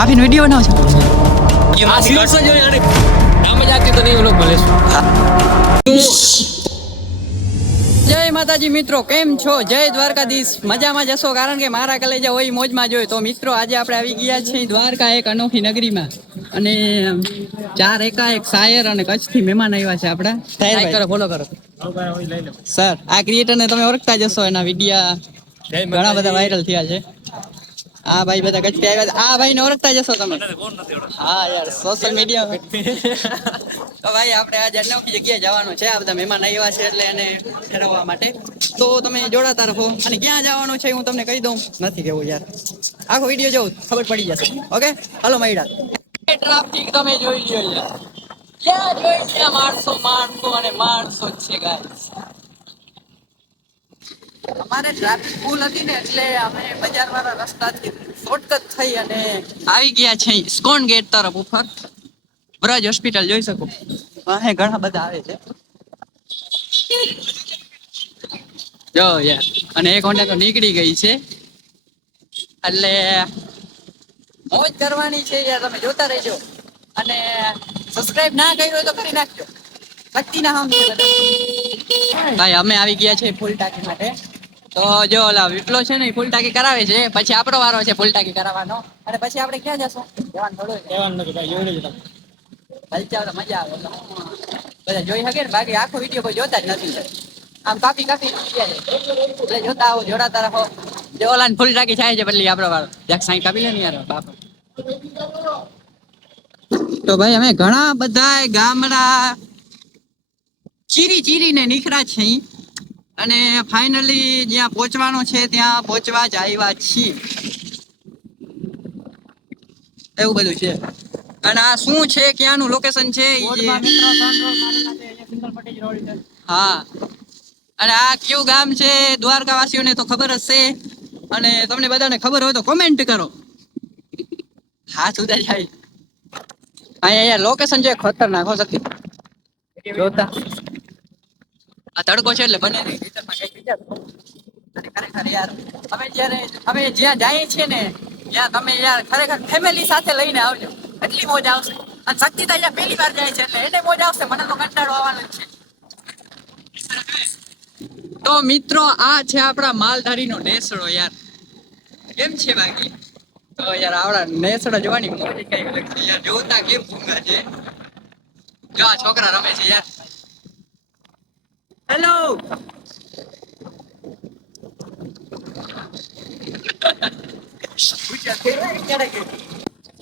માફીનો video બનાવો છો? આ જ તો નહીં જય માતાજી મિત્રો કેમ છો? જય દ્વારકાધીશ. મજામાં જશો કારણ કે મારા કલેજા હોય મોજમાં જોઈ તો મિત્રો આજે આપણે આવી ગયા છીએ દ્વારકા એક અનોખી નગરીમાં. અને ચાર એકા એક શાયર અને કચ્છથી મહેમાન આવ્યા છે આપણા. કરો ફોલો કરો. સર આ ક્રિએટરને તમે ઓળખતા જશો એના વિડિયા ઘણા બધા વાયરલ થયા છે. આ ભાઈ બધા કચ્છથી આવ્યા છે ભાઈ ને ઓળખતા જશો તમે. હા યાર સોશિયલ મીડિયા તો ભાઈ આપણે આજે અનોખી જગ્યાએ જવાનું છે? આ બધા મહેમાન આવ્યા છે એટલે એને ફેરવવા માટે. તો તમે જોડાતા રહો. અને ક્યાં જવાનું છે હું તમને કહી દઉં. નથી કેવું યાર. આખો વીડિયો જોઉં ખબર પડી જશે. ઓકે? હાલો મૈડા ટ્રાફિક તમે જોઈ લ્યો યાર. ક્યાં જોઈ ત્યાં માણસો માણસો અને માણસો છે ગાઈસ અમારે ટ્રાફિક ફૂલ હતી ને એટલે અમે બજાર વાળા રસ્તાથી શોર્ટકટ થઈ અને આવી ગયા છે સ્કોન ગેટ તરફ ઉપર. બ્રજ હોસ્પિટલ જોઈ શકો. અહીં ઘણા બધા આવે છે. જો યાર. અને એક હોન્ડા તો નીકળી ગઈ છે. એટલે મોજ કરવાની છે યાર. તમે જોતા રહેજો. અને સબસ્ક્રાઇબ ના કર્યું હોય તો કરી નાખજો. ભક્તિ ના હમ ભાઈ અમે આવી ગયા છે ફૂલ ટાંકી માટે. તો જો ઓલા વિપ્લો છે ને ફૂલ ટાંકી કરાવે છે. પછી આપણો વારો છે ફૂલ ટાંકી કરાવવાનો. અને પછી આપણે ક્યાં જશું? જવાનું થોડું હલચાલ તો મજા આવે. બધા જોઈ શકે ને? બાકી આખો વીડિયો કોઈ જોતા જ નથી. આમ કાપી કાપી એટલે જોતા આવો જોડાતા રહો. જો ઓલા ફૂલ ટાંકી થાય છે બદલી આપણો વારો. જ્યાંક સાઈ કાપી લે ને યાર બાપ. તો ભાઈ અમે ઘણા બધા ગામડા ચીરી ચીરીને નીકળ્યા છે અહીં. અને ફાઇનલી જ્યાં પહોંચવાનું છે ત્યાં પહોંચવા જ આવ્યા છીએ. એવું બધું છે. અને આ શું છે ક્યાંનું લોકેશન છે હા. અને આ કયું ગામ છે દ્વારકાવાસીઓને તો ખબર હશે. અને તમને બધાને ખબર હોય તો કોમેન્ટ કરો. હા સુધા જાય અહીંયા લોકેશન છે ખતરનાક હો શકી જોતા. તડકો છે એટલે બને નહીં ખેતરમાં કંઈક જ્યાં. જઈએ છીએ ને, ત્યાં તમે યાર ખરેખર ફેમિલી સાથે લઈને આવજો. એટલી મોજ આવશે. અને શક્તિ અહીંયા પહેલી વાર જાય છે એટલે એને મોજ આવશે, મને તો કંટાળો આવવાનો છે. તો મિત્રો, આ છે આપણા માલધારીનો નેસડો યાર. કેમ છે બાકી? તો યાર આવડા નેસડા જોવાની મોજ કઈ અલગ છે. યાર જોતા કેમ ભૂંગા છે? જો આ છોકરા રમે છે યાર. હેલો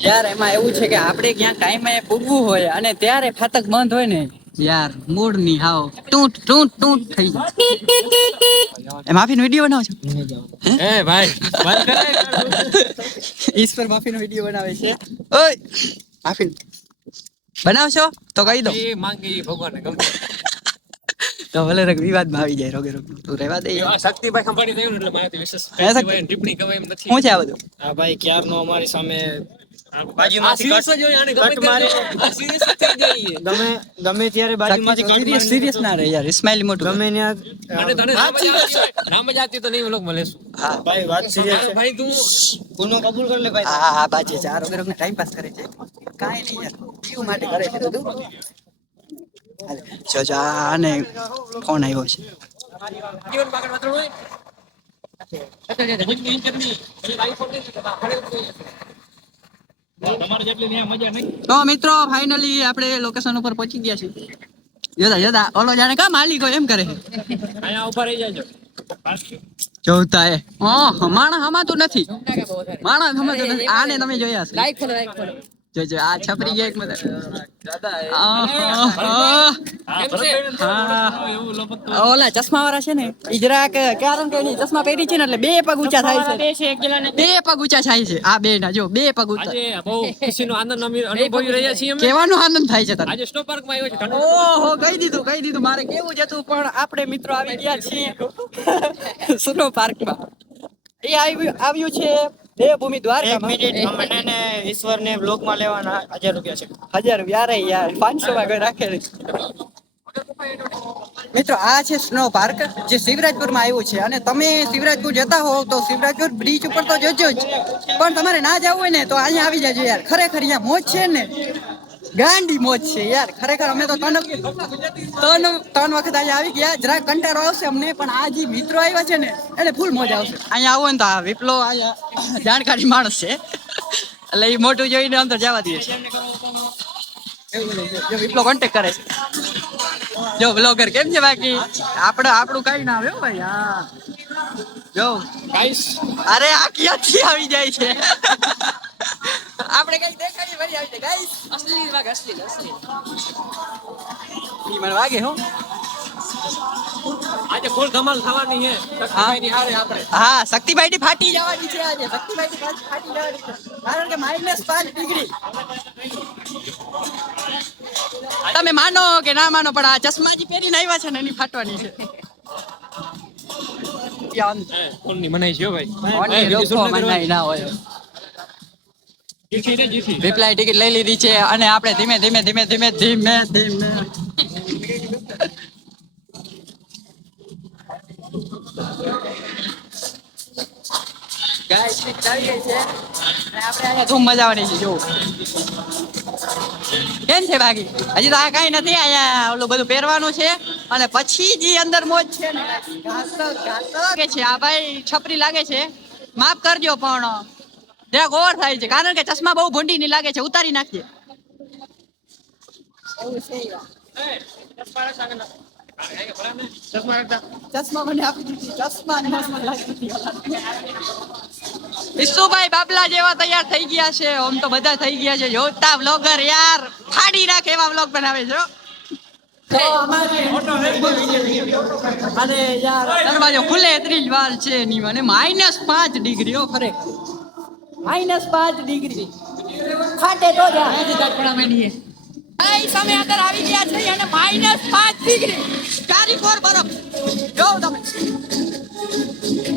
યાર એમાં એવું છે કે આપણે ક્યાં ટાઈમે પૂગવું હોય અને ત્યારે ફાતક બંધ હોય ને. યાર મૂડની હાવ. ટૂંટ ટૂંટ ટૂંટ થઈ જાય. એ માફીનો વીડિયો બનાવો છો? એ ભાઈ બંધ કરે. ઈશ્વર માફીનો વીડિયો બનાવે છે. ઓય માફી બનાવશો? તો કહી દો એ માંગી ભગવાન ભગવાનને ગમે તો ભલે રગ વિવાદમાં આવી જાય રોગે રોગ તું રહેવા દે. શક્તિભાઈ ખંભાળી થયું ને એટલે મારાથી વિશેષ શક્તિભાઈ ટિપ્પણી કહેવાય એમ નથી. શું છે આ બધું? આ ભાઈ ક્યારનો અમારી સામે ટાઈમ પાસ કરે. છે. કાંઈ નહીં માટે કરે છે બધું. જો આને ફોન આવ્યો છે. તો મિત્રો ફાઇનલી આપણે લોકેશન ઉપર પહોંચી ગયા છીએ. જોતા જોતા, ઓલો જાણે કા માલિક એમ કરે અહીંયા ઊભા રહી જાજો જોતા એ. ઓહ, માણસ હમાતું નથી. માણસ હમાતું નથી. આને તમે જોયા લાઈક કરો લાઈક ફોલો જોજો આ છપરી ગયા એક મત કેમ છે એવું લપકતું ઓલા ચશ્મા વાળા છે ને ઈ જરાક કારણ કે ચશ્મા પહેરી છે ને એટલે બે પગ ઊંચા થાય છે. બે પગ ઊંચા થાય છે આ બે ના જો બે પગ ઊંચા. બહુ ખુશીનો આનંદ અનુભવી રહ્યા છીએ અમે. કેવાનો આનંદ થાય છે તને? આજે સ્નો પાર્કમાં આવ્યો છે ઓહો કહી દીધું કહી દીધું મારે કેવું જ હતું પણ આપણે મિત્રો આવી ગયા છીએ. સ્નો પાર્કમાં એ આવ્યું આવ્યું છે દેવભૂમિ એક મિનિટ મને ને ઈશ્વર ને બ્લોકમાં લેવાના હજાર રૂપિયા છે. હજાર યાર યાર પાંચસો માં કોઈ રાખે મિત્રો આ છે સ્નો પાર્ક જે શિવરાજપુરમાં આવ્યું છે. અને તમે શિવરાજપુર જતા હો તો શિવરાજપુર બ્રિજ ઉપર તો જજો જ. પણ તમારે ના જવું હોય ને તો અહીંયા આવી જાજો યાર. ખરેખર અહીંયા મોજ છે ને? ગાંડી મોજ છે યાર. ખરેખર અમે તો ત્રણ ત્રણ ત્રણ વખત અહીંયા આવી ગયા. જરાક કંટાળો આવશે અમને પણ આ જે મિત્રો આવ્યા છે ને એને ફૂલ મોજ આવશે. અહીંયા આવો ને તો આ વિપ્લો અહીંયા જાણકારી માણસ છે. એટલે એ મોટું જોઈને અંદર જવા દે. છે જો વિપ્લો કોન્ટેક કરે છે. જો બ્લોગર કેમ છે બાકી? આપણે આપણું કઈ ના આવે ભાઈ હા. જો. અરે આ ક્યાંથી આવી જાય છે? આપણે કઈ દેખાડી વળી આવી જાય ગાઈસ અસલી વાગે અસલી અસલી ઈ મને વાગે હો. આજે ફૂલ ધમાલ થવાની છે. ની હારે આપણે. હા શક્તિભાઈ ની ફાટી જવાની છે આજે. શક્તિભાઈ ની ફાટી જવાની છે. કારણ કે માઇનસ 5 ડિગ્રી તમે માનો કે ના માનો પણ આ ચશ્મા જી પહેરીને આવ્યા છે ને એની ફાટવાની છે. મનાઈ છે ભાઈ. મનાઈ. ના હોય. રિપ્લાય ટિકિટ લઈ લીધી છે અને આપણે ધીમે ધીમે ધીમે ધીમે ધીમે ધીમે. છપરી લાગે છે. માફ કરજો પણ જરાક ઓવર થાય છે. કારણ કે ચશ્મા બહુ ભૂંડી ની લાગે છે. ઉતારી નાખજે એવું છે ઈ વાત. ચશ્મા મને આપી દીધી. ચશ્મા ને મસ્ત લાગી હતી. ઈસુભાઈ બાબલા જેવા તૈયાર થઈ ગયા છે. આમ તો બધા થઈ ગયા છે. જોતા બ્લોગર યાર. ફાડી નાખે એવા બ્લોગ બનાવે છે. દરવાજો ખુલે એટલી જ વાર છે ની મને માઇનસ પાંચ ડિગ્રીઓ ખરેખર. માઇનસ પાંચ ડિગ્રી. ફાટે તો ભાઈ તમે અંદર આવી ગયા છે અને માઇનસ પાંચ ડિગ્રી. ચારી ફોર બરફ. જો તમે.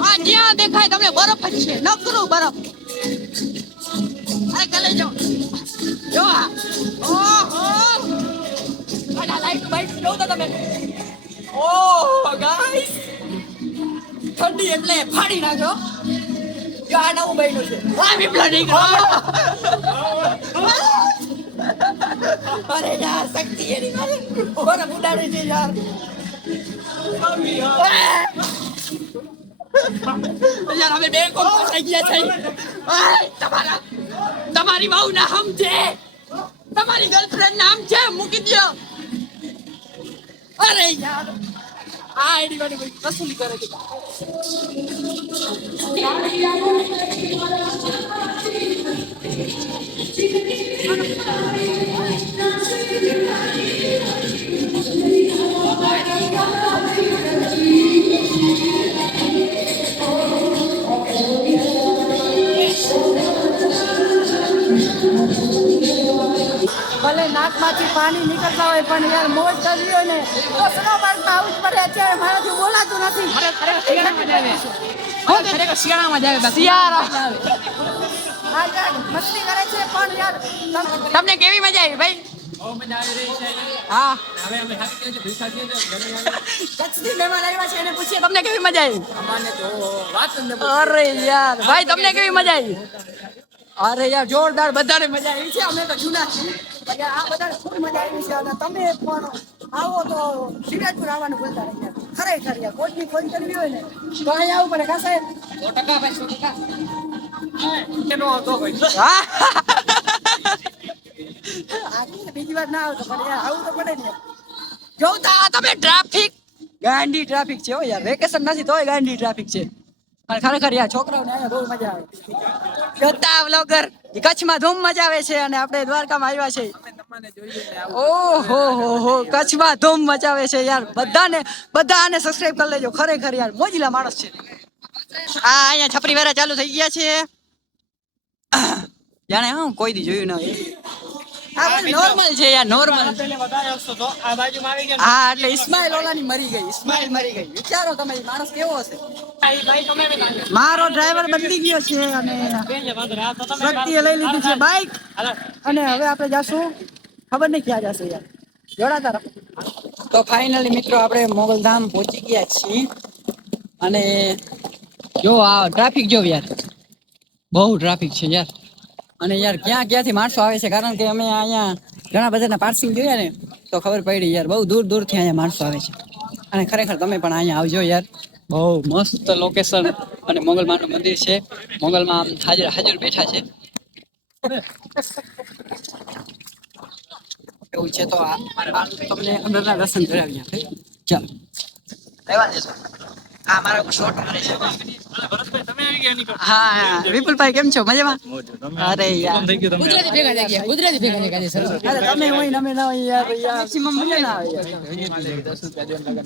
આ જ્યાં દેખાય તમને બરફ જ છે. નકરું બરફ. અરે કલે જો. જો આ. ઓહો. આ લાઈટ બાઈટ જો તો તમે. ઓહ ગાઈસ ઠંડી એટલે ફાડી નાખો જો આ નવું બન્યું છે. વાહ વિપ્લવ નીકળો અરે યાર શક્તિ એની મારે બરફ ઉડાડે છે યાર. યાર અમે બે કોમ ફસાઈ ગયા છે? તમારા તમારી બહુ નામ છે. તમારી ગર્લફ્રેન્ડ નામ છે મૂકી દો અરે યાર. આ આઈડી વાળી કોઈ વસૂલી કરે છે ભલે પાણી નીકળતા હોય પણ યાર મોજ કરવી હોય ને તો સ્નો પાર્કમાં આવું જ પડે અત્યારે મારાથી બોલાતું નથી. શિયાળામાં જાય શિયાળા. મસ્તી કરે છે પણ યાર તમને કેવી મજા આવી ભાઈ? હા. કચ્છથી મહેમાન આવ્યા છે એને પૂછીએ તમને કેવી મજા આવી? અરે યાર ભાઈ તમને કેવી મજા આવી? અરે યાર જોરદાર બધાને મજા આવી છે અમે તો જૂના છીએ. એટલે આ બધાને ખૂબ મજા આવી છે? અને તમે પણ આવો તો સિરાજપુર આવવાનું બોલતા નહીં યાર ખરેખર યાર કોઈની ફોન કરવી હોય ને તો અહીં આવવું પડે. કા સાહેબ? કેનો હતો ભાઈ. હા. આગળ બીજી વાર ના આવતો પણ યાર આવું તો પડે ને. જોતા તમે ટ્રાફિક ગાંડી ટ્રાફિક છે હો યાર. વેકેશન નથી તોય ગાંડી ટ્રાફિક છે. અને ખરેખર યાર છોકરાઓને અહીંયા બહુ મજા આવે. જોતા વ્લોગર કચ્છમાં ધૂમ મજા આવે છે અને આપણે દ્વારકામાં આવ્યા છે. ઓહો, હો હો, કચ્છમાં ધૂમ મચાવે છે યાર. બધાને બધા આને સબસ્ક્રાઇબ કરી લેજો. ખરેખર યાર, મોજીલા માણસ છે. આ અહીંયા છપરી વેરા ચાલુ થઈ ગયા છે. જાણે, હું, કોઈ દી જોયું ના નોર્મલ છે યાર નોર્મલ હા એટલે ઇસ્માઇલ ઓલાની મરી ગઈ ઇસ્માઇલ મરી ગઈ. વિચારો તમે માણસ કેવો હશે. મારો ડ્રાઈવર બદલી ગયો છે અને શક્તિએ લઈ લીધી છે બાઇક અને હવે આપણે જાશું. ખબર નહીં ક્યાં જશે યાર. જોડાતા રહો તો ફાઇનલી મિત્રો આપણે મોગલધામ પહોંચી ગયા છીએ. અને જો આ ટ્રાફિક જો યાર બહુ ટ્રાફિક છે યાર. અને યાર ક્યાં ક્યાંથી માણસો આવે છે? કારણ કે અમે અહીંયા ઘણા બધાના પાર્સિંગ જોયા ને, તો ખબર પડી યાર, બહુ દૂર દૂરથી અહીંયા માણસો આવે છે. અને ખરેખર તમે પણ અહીંયા આવજો યાર. બહુ મસ્ત લોકેશન અને મોગલમાનું મંદિર છે. મોગલમાં હાજર હાજર બેઠા છે. એવું છે તો તમને અંદરના દર્શન કરાવી આપે ચાલો. રહેવા દેશો આ મારા શોર્ટ કરે છે. ભરતભાઈ તમે આવી ગયા નીકળ. હા હા. વિપુલભાઈ કેમ છો? મજામાં? અરે યાર. થઈ ગયું તમે ગુજરાતી ભેગા થઈ ગયા ગુજરાતી ભેગા થઈ ગયા સર અરે તમે હોય અમે ના હોય યાર. યાર મેક્સિમમ મજા ના આવે.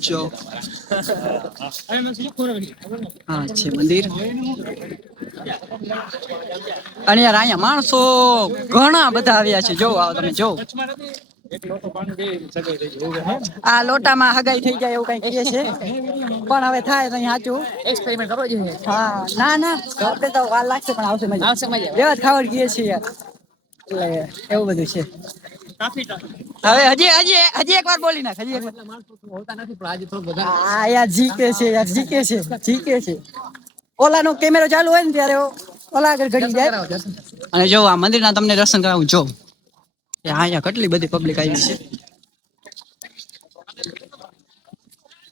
જો. અરે નથી ખોરાક ખબર ને હા છે મંદિર. અને યાર અહીંયા માણસો ઘણા બધા આવ્યા છે. જો આવો તમે જો. આ લોટામાં હગાઈ થઈ જાય એવું કઈ કહે છે. પણ હવે થાય તો સાચું. એક્સપેરિમેન્ટ કરવો જોઈએ. હા ના ના. આપણે તો વાર લાગશે પણ આવશે મજા. આવશે મજા. એવા જ ખાવડ કીએ છીએ. યાર એટલે એવું બધું છે. હવે હજી હજી હજી એક વાર બોલી નાખ હજી એક વાર હોતા નથી પણ આજે થોડું બધા આ યાર જીકે છે યાર જીકે છે જીકે છે. ઓલાનો કેમેરો ચાલુ હોય ને ત્યારે ઓલા આગળ ઘડી જાય. અને જો આ મંદિરના તમને દર્શન કરાવું જો. કે અહીંયા કેટલી બધી પબ્લિક આવી છે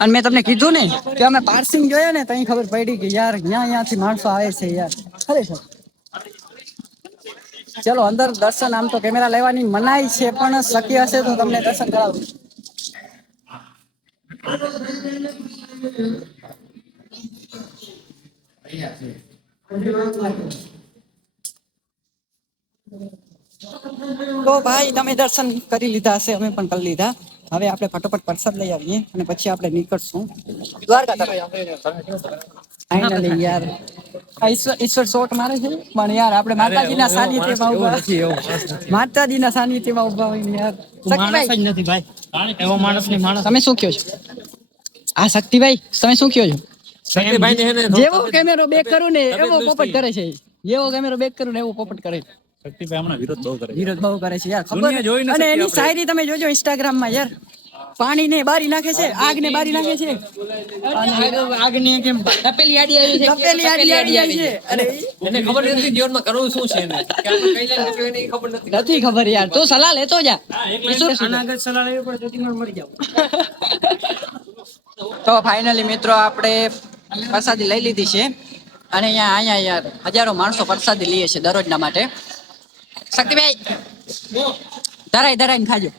અને મેં તમને કીધું ને કે અમે પાર્સિંગ જોયો ને તો અહીં ખબર પડી કે યાર અહીંયા અહીંયાથી માણસો આવે છે યાર ખરેખર ચલો અંદર દર્શન આમ તો કેમેરા લેવાની મનાઈ છે, પણ શક્ય હશે તો તમને દર્શન કરાવું. તો ભાઈ તમે દર્શન કરી લીધા હશે અમે પણ કરી લીધા. હવે આપણે ફટોફટ પ્રસાદ લઈ આવીએ અને પછી આપણે નીકળશું. દ્વારકા તરફ. ફાઇનલી યાર. ઈશ્વર ઈશ્વર શોટ મારે છે. પણ યાર આપણે માતાજીના સાનિધ્યમાં ઊભા માતાજીના સાનિધ્યમાં ઊભા હોય યાર. શક્તિભાઈ. નથી ભાઈ. એવો માણસની માણસ. તમે શું કહો છો? આ શક્તિભાઈ તમે શું કહો છો? જેવો કેમેરો બેક કરું ને એવો પોપટ કરે છે. જેવો કેમેરો બેક કરું ને એવો પોપટ કરે છે. શક્તિભાઈ હમણાં વિરોધ બહુ કરે વિરોધ બહુ કરે છે યાર ખબર અને નથી એની શાયરી તમે જોજો ઇન્સ્ટાગ્રામમાં યાર. પાણી ને બારી નાખે છે આગ ને બારી નાખે છે. આગની કેમ તપેલી આડી આવી છે? તપેલી આડી આડી આવી છે. અરે એને ખબર નથી જીવનમાં કરવું શું છે એને. કઈ લાઈન નીકળવી એની ખબર નથી. નથી ખબર યાર. તું સલાહ લેતો જા. આના સલાહ લેવી પડે તો મરી જાવ. તો ફાઇનલી મિત્રો આપણે પ્રસાદી લઈ લીધી છે. અને અહીંયા અહીંયા યાર હજારો માણસો પ્રસાદી લઈએ છે દરરોજના માટે. શક્તિભાઈ ધરાઈ ધરાઈને ખાજો.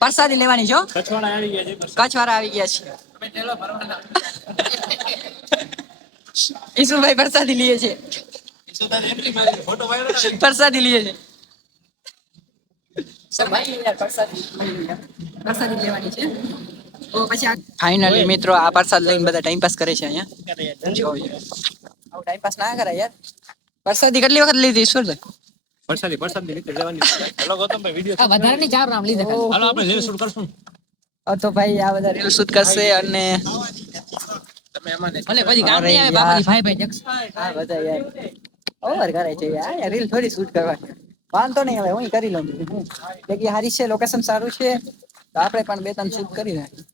પ્રસાદી લેવાની છો કચ્છવાળા આવી ગયા છે. બસ. કચ્છ વાળા આવી ગયા છે. ઈસુભાઈ પ્રસાદી લઈએ છે પ્રસાદી લઈએ છે. પ્રસાદી લેવાની છે ફાઇનલી મિત્રો આ પ્રસાદ લઈને બધા ટાઈમ પાસ કરે છે અહીંયા. જો યાર. આવું ટાઈમ પાસ ના કરાય યાર. પ્રસાદી કેટલી વખત લીધી ઈશ્વરભાઈ? વરસાદી પરસાદી રીતે જવાની. હેલો ગૌતમભાઈ વીડિયો વધારાની ચાર રામ લીધા હાલો આપણે રીલ શૂટ કરશું. હવે તો ભાઈ આ બધા રીલ શૂટ કરશે અને ભલે પછી ગામ આવે. બાપાજી ભાઈ ભાઈ જક્ષ. આ બધા યાર. ઓવર કરે છે યાર. રીલ થોડી શૂટ કરવાની. વાંધો નહીં હવે હું કરી લઉં. હું જગ્યા સારી છે લોકેશન સારું છે. તો આપણે પણ બે ત્રણ શૂટ કરી નાખીએ.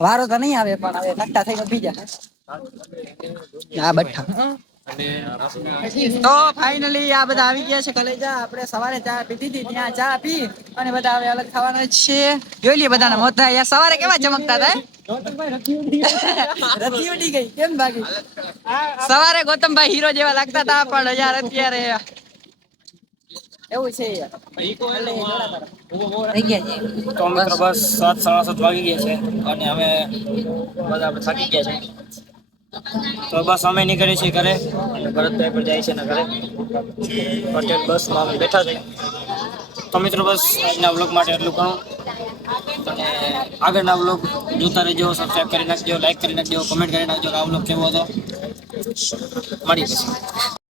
વારો તો નહીં આવે પણ હવે નકટા થઈને બીજા હા આ બઠ્ઠા તો ફાઇનલી આ બધા આવી ગયા છે કલેજા. આપણે સવારે ચા પીધી હતી ત્યાં ચા પી અને બધા હવે અલગ થવાના છે. જોઈ લઈએ બધાના મોત થાય. સવારે કેવા ચમકતા હતા રતી ઉડી ગઈ. કેમ બાકી સવારે ગૌતમભાઈ હીરો જેવા લાગતા હતા પણ યાર અત્યારે એવું છે. યાર થઈ ગયા છે. તો બસ સાત સાડા સાત વાગી ગયા છે. અને અમે બધા થાકી ગયા છે. તો બસ અમે નીકળીએ છીએ ઘરે. અને ભરતભાઈ પણ જાય છે ને ઘરે. પટેલ બસમાં અમે બેઠા છે. તો મિત્રો બસ આજના વ્લોગ માટે એટલું ઘણું અને આગળના વ્લોગ જોતા રહેજો સબસ્ક્રાઈબ કરી નાખજો લાઈક કરી નાખજો કમેન્ટ કરી નાખજો આ વ્લોગ કેવો હતો. મળીએ પછી